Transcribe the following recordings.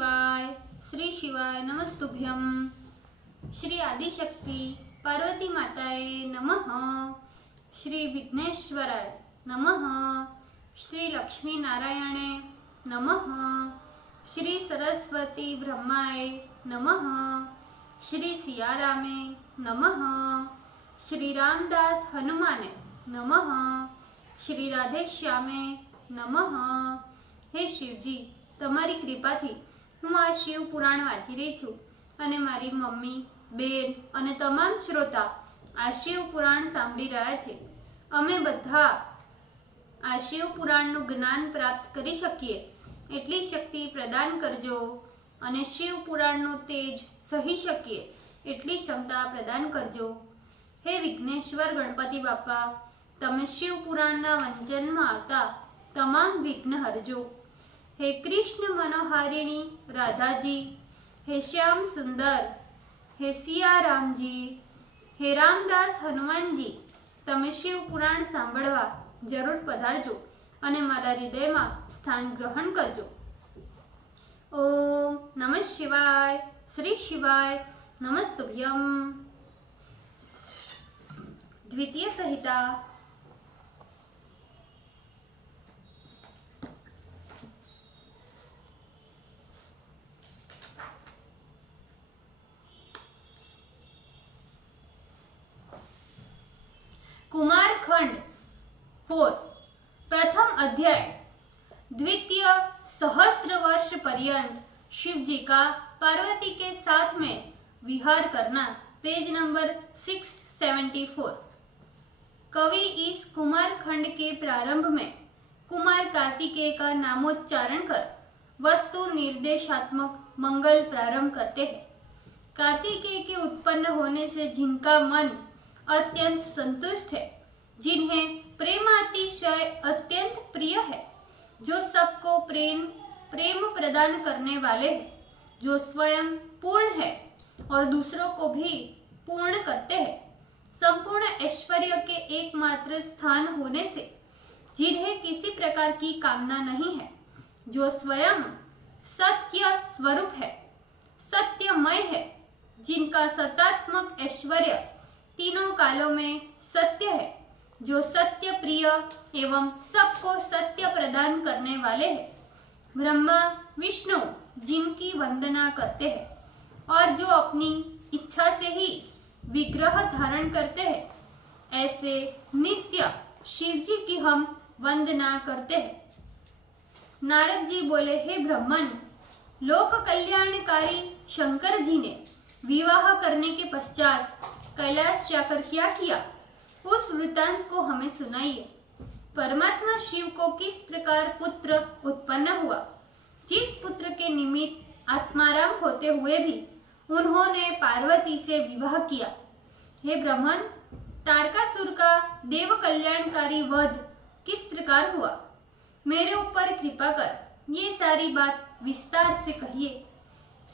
शिवाय। श्री शिवाय नमस्तुभ्यम। श्री आदिशक्ति पार्वती माताए नमः। श्री विघ्नेश्वराय नमः। श्री लक्ष्मी नारायणे नमः। श्री सरस्वती ब्रह्माय नमः। श्री सियारामे नमः। श्री रामदास हनुमाने नमः। श्री राधे श्यामे नमः। हे शिवजी, तमारी कृपाथी हूँ आ शिव पुराण वाँची रही छूं अने मारी मम्मी, बेन अने तमाम श्रोता आ शिव पुराण सांभळी रह्या छे। अमे बधा आ शिव पुराणनुं ज्ञान प्राप्त करी शकीए एटली शक्ति प्रदान करजो अने शिव पुराणनुं तेज सही शकीए एटली क्षमता प्रदान करजो। हे विघ्नेश्वर गणपति बापा, तमे शिव पुराणना वंचनमा आवता तमाम विघ्न हरजो। हे कृष्ण मनोहारिणी राधाजी, हे श्याम सुंदर, हे सिया राम जी, हे रामदास हनुमान जी, तमे शिव पुराण सांभळवा जरूर पधारजो अने मारा हृदय में स्थान ग्रहण करजो। ओम नमः शिवाय। श्री शिवाय नमस्तुभ्यम। द्वितीय संहिता। कुमार खंड 4। प्रथम अध्याय। द्वितीय सहस्त्र वर्ष पर्यंत शिवजी का पार्वती के साथ में विहार करना। Page number 674। कवि इस कुमार खंड के प्रारंभ में कुमार कार्तिकेय का नामोच्चारण कर वस्तु निर्देशात्मक मंगल प्रारंभ करते हैं। कार्तिकेय के उत्पन्न होने से जिनका मन अत्यंत संतुष्ट है, जिन्हें प्रेमातिशय अत्यंत प्रिय है, जो सबको प्रेम प्रदान करने वाले हैं, जो स्वयं पूर्ण है और दूसरों को भी पूर्ण करते हैं, संपूर्ण ऐश्वर्य के एकमात्र स्थान होने से, जिन्हें किसी प्रकार की कामना नहीं है, जो स्वयं सत्य स्वरूप है, सत्यमय है, जिनका सतात्मक ऐश्वर्य तीनों कालों में सत्य है, जो सत्य प्रिय एवं सबको सत्य प्रदान करने वाले हैं, ब्रह्मा विष्णु जिनकी वंदना करते हैं और जो अपनी इच्छा से ही विग्रह धारण करते हैं, ऐसे नित्य शिवजी की हम वंदना करते हैं। नारद जी बोले, हे ब्रह्मन, लोक कल्याणकारी शंकर जी ने विवाह करने के पश्चात कैलाश जाकर क्या किया, उस वृतांत को हमें सुनाइए। परमात्मा शिव को किस प्रकार पुत्र उत्पन्न हुआ, जिस पुत्र के निमित्त आत्माराम होते हुए भी उन्होंने पार्वती से विवाह किया। हे ब्रह्मन, तारकासुर का देव कल्याणकारी वध किस प्रकार हुआ, मेरे ऊपर कृपा कर ये सारी बात विस्तार से कहिए।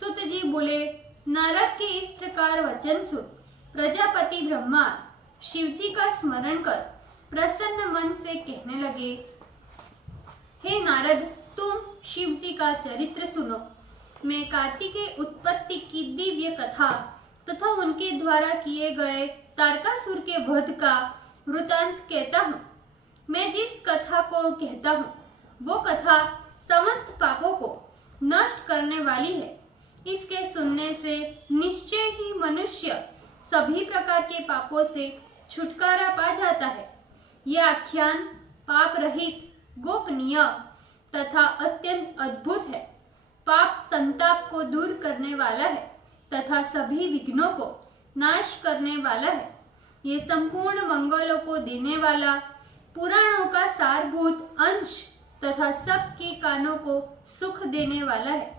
सुत जी बोले, नारद के इस प्रकार वचन सुन प्रजापति ब्रह्मा शिवजी का स्मरण कर प्रसन्न मन से कहने लगे, हे नारद, तुम शिवजी का चरित्र सुनो। मैं कार्तिकेय उत्पत्ति की दिव्य कथा तथा उनके द्वारा किए गए तारकासुर के वध का वृतांत कहता हूँ। मैं जिस कथा को कहता हूँ वो कथा समस्त पापों को नष्ट करने वाली है। इसके सुनने से निश्चय ही मनुष्य सभी प्रकार के पापों से छुटकारा पा जाता है। यह आख्यान पाप रहित, गोपनीय तथा अत्यंत अद्भुत है। पाप संताप को दूर करने वाला है तथा सभी विघ्नों को नाश करने वाला है। ये संपूर्ण मंगलों को देने वाला, पुराणों का सारभूत अंश तथा सबके कानों को सुख देने वाला है।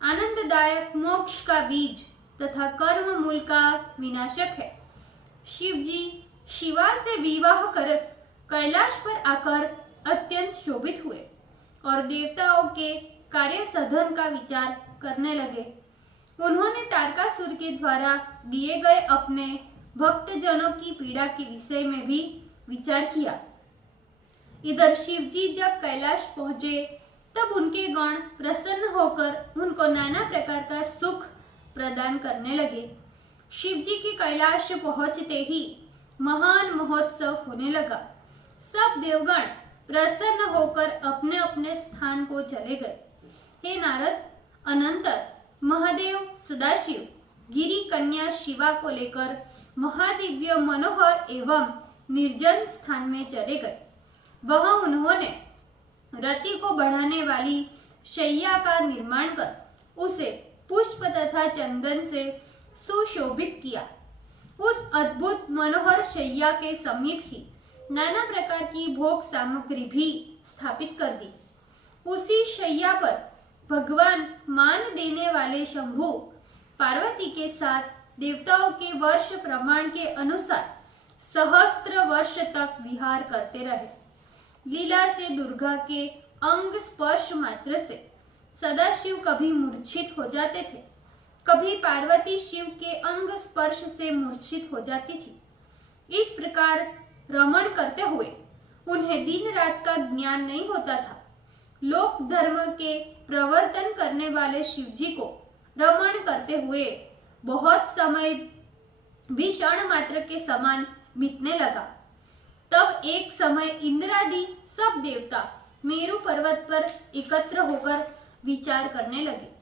आनंददायक मोक्ष का बीज तथा कर्म मूल का विनाशक है। शिवजी शिवा से विवाह कर कैलाश पर आकर अत्यंत शोभित हुए और देवताओं के कार्य साधन का विचार करने लगे। उन्होंने तारकासुर के द्वारा दिए गए अपने भक्तजनों की पीड़ा के विषय में भी विचार किया। इधर शिवजी जब कैलाश पहुंचे तब उनके गण प्रसन्न होकर उनको नाना प्रकार का सुख प्रदान करने लगे। शिव जी के कैलाश पहुंचते ही महान महोत्सव होने लगा। सब देवगण प्रसन्न होकर अपने अपने स्थान को चले गए। हे नारद, अनंतर महादेव सदाशिव गिरी कन्या शिवा को लेकर महादिव्य मनोहर एवं निर्जन स्थान में चले गए। वहां उन्होंने रति को बढ़ाने वाली शैया का निर्माण कर उसे पुष्प तथा चंदन से सुशोभित किया। उस अद्भुत मनोहर शैया के समीप ही नाना प्रकार की भोग सामग्री भी स्थापित कर दी। उसी शैया पर भगवान मान देने वाले शंभु पार्वती के साथ देवताओं के वर्ष प्रमाण के अनुसार सहस्त्र वर्ष तक विहार करते रहे। लीला से दुर्गा के अंग स्पर्श मात्र से सदाशिव कभी मूर्छित हो जाते थे, कभी पार्वती शिव के अंग स्पर्श से मूर्छित हो जाती थी। इस प्रकार रमण करते हुए उन्हें दिन रात का ज्ञान नहीं होता था। लोक धर्म के प्रवर्तन करने वाले शिव जी को रमण करते हुए बहुत समय भी क्षण मात्र के समान बीतने लगा। तब एक समय इंद्रादि सब देवता मेरु पर्वत पर एकत्र होकर विचार करने लगे।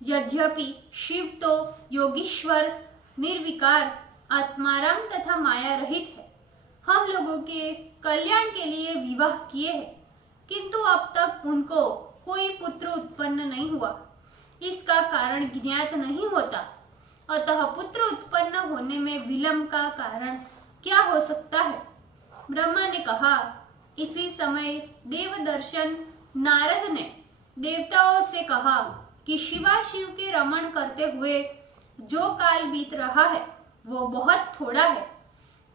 यद्यपि शिव तो योगीश्वर, निर्विकार, आत्माराम तथा माया रहित है, हम लोगों के कल्याण के लिए विवाह किए हैं, किंतु अब तक उनको कोई पुत्र उत्पन्न नहीं हुआ। इसका कारण ज्ञात नहीं होता, अतः पुत्र उत्पन्न होने में विलंब का कारण क्या हो सकता है? ब्रह्मा ने कहा। इसी समय देवदर्शन नारद ने देवताओं से कहा कि शिवाशिव के रमण करते हुए जो काल बीत रहा है वो बहुत थोड़ा है।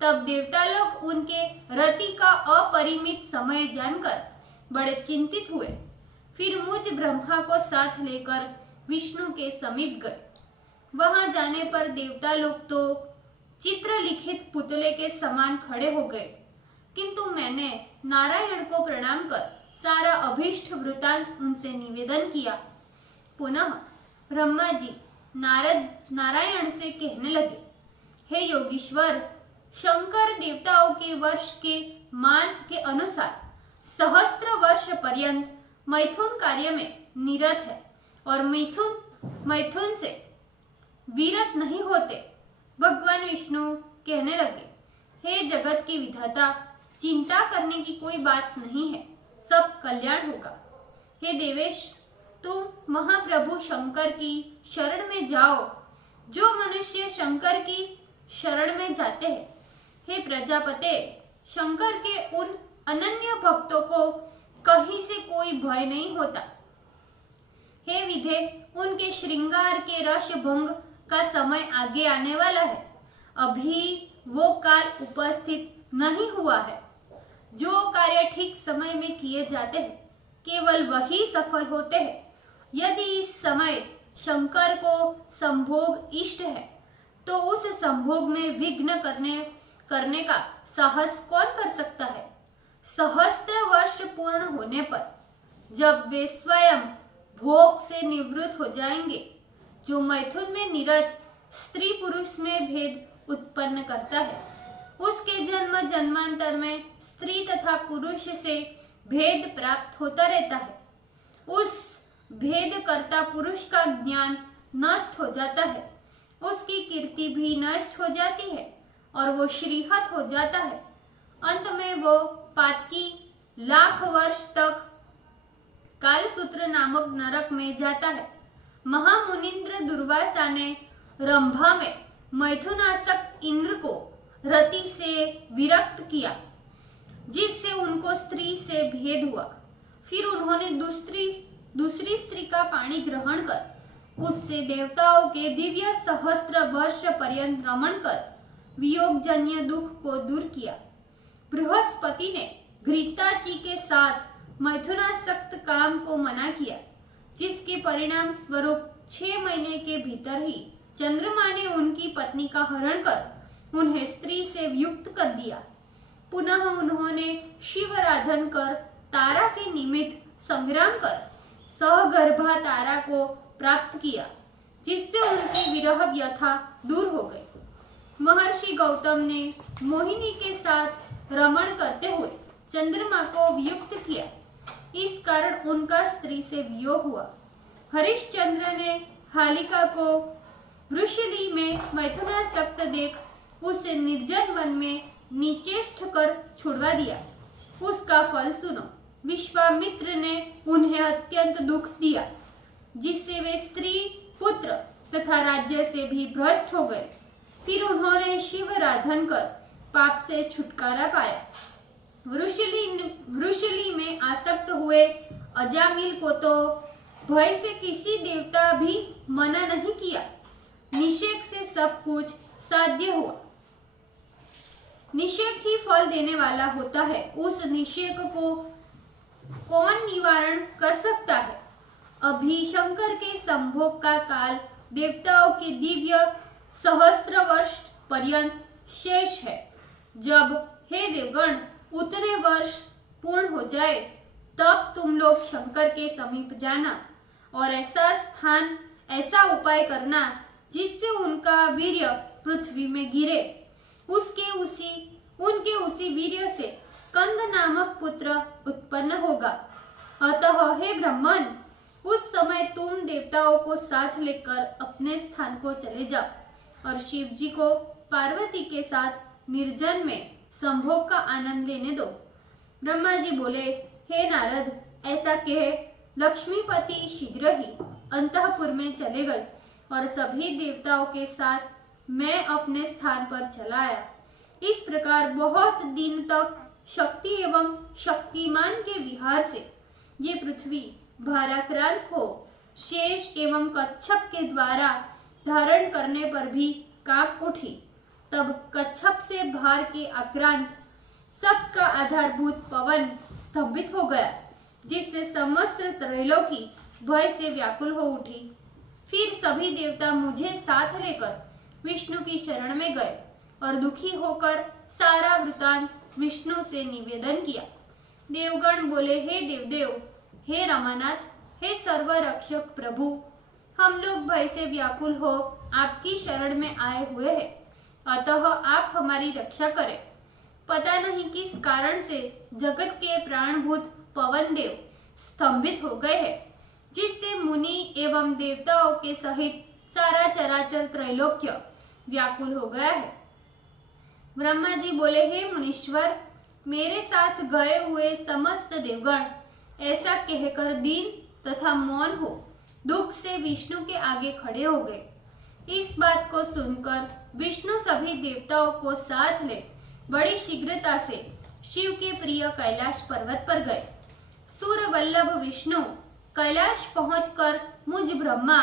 तब देवता लोग उनके रति का अपरिमित समय जानकर बड़े चिंतित हुए। फिर मुझ ब्रह्मा को साथ लेकर विष्णु के समीप गए। वहां जाने पर देवता लोग तो चित्रलिखित पुतले के समान खड़े हो गए, किंतु मैंने नारायण को प्रणाम कर सारा अभीष्ट वृतांत उनसे निवेदन किया। पुनः ब्रह्मा जी नारायण से कहने लगे, हे योगीश्वर, शंकर देवताओं के वर्ष के मान के अनुसार सहस्त्र वर्ष पर्यंत मैथुन कार्य में निरत है और मैथुन से विरत नहीं होते। भगवान विष्णु कहने लगे, हे जगत के विधाता, चिंता करने की कोई बात नहीं है, सब कल्याण होगा। हे देवेश, तुम महाप्रभु शंकर की शरण में जाओ। जो मनुष्य शंकर की शरण में जाते हैं, हे प्रजापते, शंकर के उन अनन्य भक्तों को कहीं से कोई भय नहीं होता। हे विधे, उनके श्रृंगार के रस भंग का समय आगे आने वाला है, अभी वो काल उपस्थित नहीं हुआ है। जो कार्य ठीक समय में किए जाते हैं, केवल वही सफल होते हैं। यदि इस समय शंकर को संभोग इष्ट है, तो उस संभोग में विघ्न करने का साहस कौन कर सकता है? सहस्त्र वर्ष पूर्ण होने पर जब वे स्वयं भोग से निवृत्त हो जाएंगे, जो मैथुन में निरत स्त्री पुरुष में भेद उत्पन्न करता है, उसके जन्म जन्मांतर में स्त्री तथा पुरुष से भेद प्राप्त होता रहता है। उस भेद कर्ता पुरुष का ज्ञान नष्ट हो जाता है, उसकी कीर्ति भी नष्ट हो जाती है और वो श्रीहत हो जाता है। अंत में वो पातकी लाख वर्ष तक कालसूत्र नामक नरक में जाता है। महामुनिंद्र दुर्वासा ने रंभा में मैथुनासक्त इंद्र को रति से विरक्त किया, जिससे उनको स्त्री से भेद हुआ। फिर उन्होंने दूसरी स्त्री का पाणी ग्रहण कर उससे देवताओं के दिव्य सहस्त्र वर्ष पर्यंत रमण कर वियोगजन्य दुख को दूर किया। बृहस्पति ने घृताची के साथ मैथुनासक्त काम को मना किया, जिसके परिणाम स्वरूप 6 महीने के भीतर ही चंद्रमा ने उनकी पत्नी का हरण कर उन्हें स्त्री से युक्त कर दिया। पुनः उन्होंने शिव आराधन कर तारा के निमित्त संग्राम कर सहगर्भा तारा को प्राप्त किया, जिससे उनकी विरह व्यथा दूर हो गई। महर्षि गौतम ने मोहिनी के साथ रमण करते हुए चंद्रमा को वियुक्त किया, इस कारण उनका स्त्री से वियोग हुआ। हरिश्चंद्र ने हालिका को वृषली में मैथुनासक्त देख उसे निर्जन वन में निचेष्ट कर छुड़वा दिया। उसका फल सुनो। विश्वामित्र ने उन्हें अत्यंत दुख दिया, जिससे वे स्त्री, पुत्र तथा राज्य से भी भ्रष्ट हो गए। फिर उन्होंने शिवराधन कर पाप से छुटकारा पाया। वृषली में आसक्त हुए अजामिल को तो भय से किसी देवता भी मना नहीं किया। निषेक से सब कुछ साध्य हुआ। निषेक ही फल देने वाला होता है। उस निषेक को कौन निवारण कर सकता है? अभी शंकर के संभोग का काल देवताओं के दिव्य सहस्त्र वर्ष पर्यंत शेष है। जब हे देवगण उतने वर्ष पूर्ण हो जाए, तब तुम लोग शंकर के समीप जाना और ऐसा उपाय करना जिससे उनका वीर्य पृथ्वी में गिरे। उनके उसी वीर्य से स्कंद नामक पुत्र उत्पन्न होगा। अतः हे ब्राह्मण, उस समय तुम देवताओं को साथ लेकर अपने स्थान को चले जाओ और शिव जी को पार्वती के साथ निर्जन में संभोग का आनंद लेने दो। ब्रह्मा जी बोले, हे नारद, ऐसा कहे लक्ष्मीपति शीघ्र ही अंतःपुर में चले गए और सभी देवताओं के साथ मैं अपने स्थान पर चला आया। इस प्रकार बहुत दिन तक शक्ति एवं शक्तिमान के विहार से ये पृथ्वी भाराक्रांत हो शेष एवं कच्छप के द्वारा धारण करने पर भी कांप उठी। तब कच्छप से भार के आक्रांत सबका आधारभूत पवन स्तंभित हो गया, जिससे समस्त त्रैलोकी भय से व्याकुल हो उठी। फिर सभी देवता मुझे साथ लेकर विष्णु की शरण में गए और दुखी होकर सारा वृतांत विष्णु से निवेदन किया। देवगण बोले, हे देवदेव, हे रमानाथ, हे सर्वरक्षक प्रभु, हम लोग भय से व्याकुल हो आपकी शरण में आए हुए हैं, अतः आप हमारी रक्षा करें। पता नहीं किस कारण से जगत के प्राणभूत पवन देव स्तंभित हो गए हैं, जिससे मुनि एवं देवताओं के सहित सारा चराचर त्रैलोक्य व्याकुल हो गया है। ब्रह्मा जी बोले, हे मुनीश्वर, मेरे साथ गए हुए समस्त देवगण ऐसा कहकर दीन तथा मौन हो दुख से विष्णु के आगे खड़े हो गए। इस बात को सुनकर विष्णु सभी देवताओं को साथ ले बड़ी शीघ्रता से शिव के प्रिय कैलाश पर्वत पर गए। सूरवल्लभ विष्णु कैलाश पहुंचकर मुझ ब्रह्मा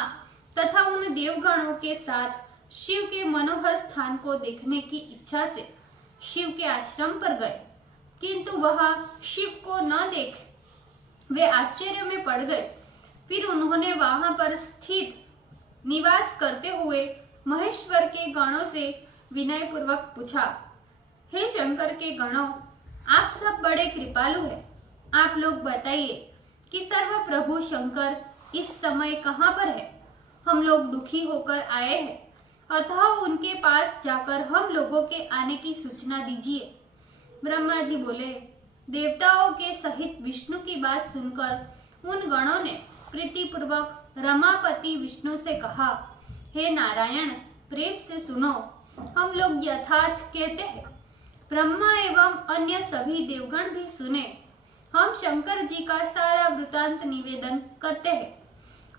तथा उन देवगणों के साथ शिव के मनोहर स्थान को देखने की इच्छा से शिव के आश्रम पर गए, किंतु वहां शिव को न देख वे आश्चर्य में पड़ गए। फिर उन्होंने वहां पर स्थित निवास करते हुए महेश्वर के गणों से विनय पूर्वक पूछा, हे शंकर के गणों, आप सब बड़े कृपालु हैं। आप लोग बताइए कि सर्व प्रभु शंकर इस समय कहाँ पर है? हम लोग दुखी होकर आए हैं, अतः उनके पास जाकर हम लोगों के आने की सूचना दीजिए। ब्रह्मा जी बोले, देवताओं के सहित विष्णु की बात सुनकर उन गणों ने प्रीतिपूर्वक रमापति विष्णु से कहा, हे नारायण, प्रेम से सुनो, हम लोग यथार्थ कहते हैं। ब्रह्मा एवं अन्य सभी देवगण भी सुने। हम शंकर जी का सारा वृतांत निवेदन करते हैं।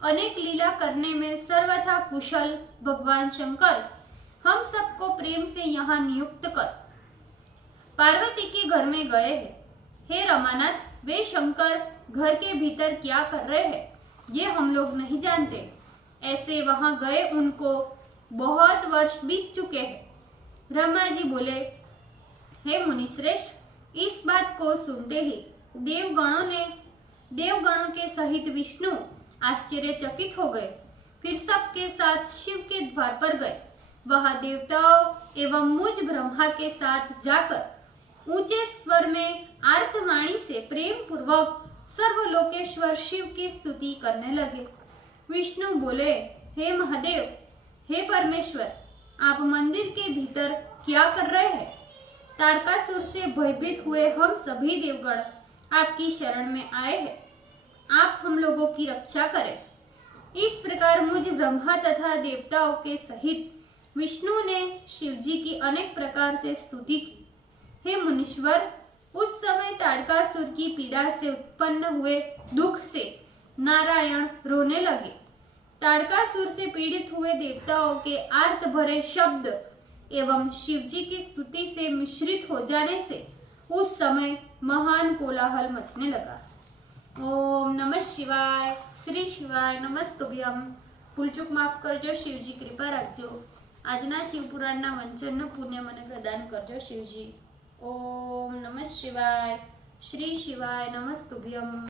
अनेक लीला करने में सर्वथा कुशल भगवान शंकर हम सबको प्रेम से यहाँ नियुक्त कर पार्वती के घर में गए हैं। हे रमानाथ, वे शंकर घर के भीतर क्या कर रहे हैं ये हम लोग नहीं जानते। ऐसे वहां गए उनको बहुत वर्ष बीत चुके हैं। ब्रह्मा जी बोले, हे मुनिश्रेष्ठ, इस बात को सुनते ही देवगणों के सहित विष्णु आश्चर्यचकित हो गए। फिर सबके साथ शिव के द्वार पर गए। वहां देवताओं एवं मुझ ब्रह्मा के साथ जाकर ऊंचे स्वर में आर्तवाणी से प्रेम पूर्वक सर्वलोकेश्वर शिव की स्तुति करने लगे। विष्णु बोले, हे महादेव, हे परमेश्वर, आप मंदिर के भीतर क्या कर रहे हैं? तारकासुर से भयभीत हुए हम सभी देवगण आपकी शरण में आए हैं। आप हम लोगों की रक्षा करें। इस प्रकार मुझ ब्रह्मा तथा देवताओं के सहित विष्णु ने शिवजी की अनेक प्रकार से स्तुति की। हे मुनीश्वर, उस समय तारकासुर की पीड़ा से उत्पन्न हुए दुख से नारायण रोने लगे। तारकासुर से पीड़ित हुए देवताओं के आर्त भरे शब्द एवं शिवजी की स्तुति से मिश्रित हो जाने से उस समय महान कोलाहल मचने लगा। ओम नमः शिवाय। श्री शिवाय नमस्तुभ्यम। ભૂલચૂક માફ કરજો શિવજી, કૃપા રાખજો। આજના શિવપુરાણના વંચનનું પુણ્ય મને પ્રદાન કરજો શિવજી। ઓમ નમઃ શિવાય। શ્રી શિવાય નમસ્તુભ્યમ।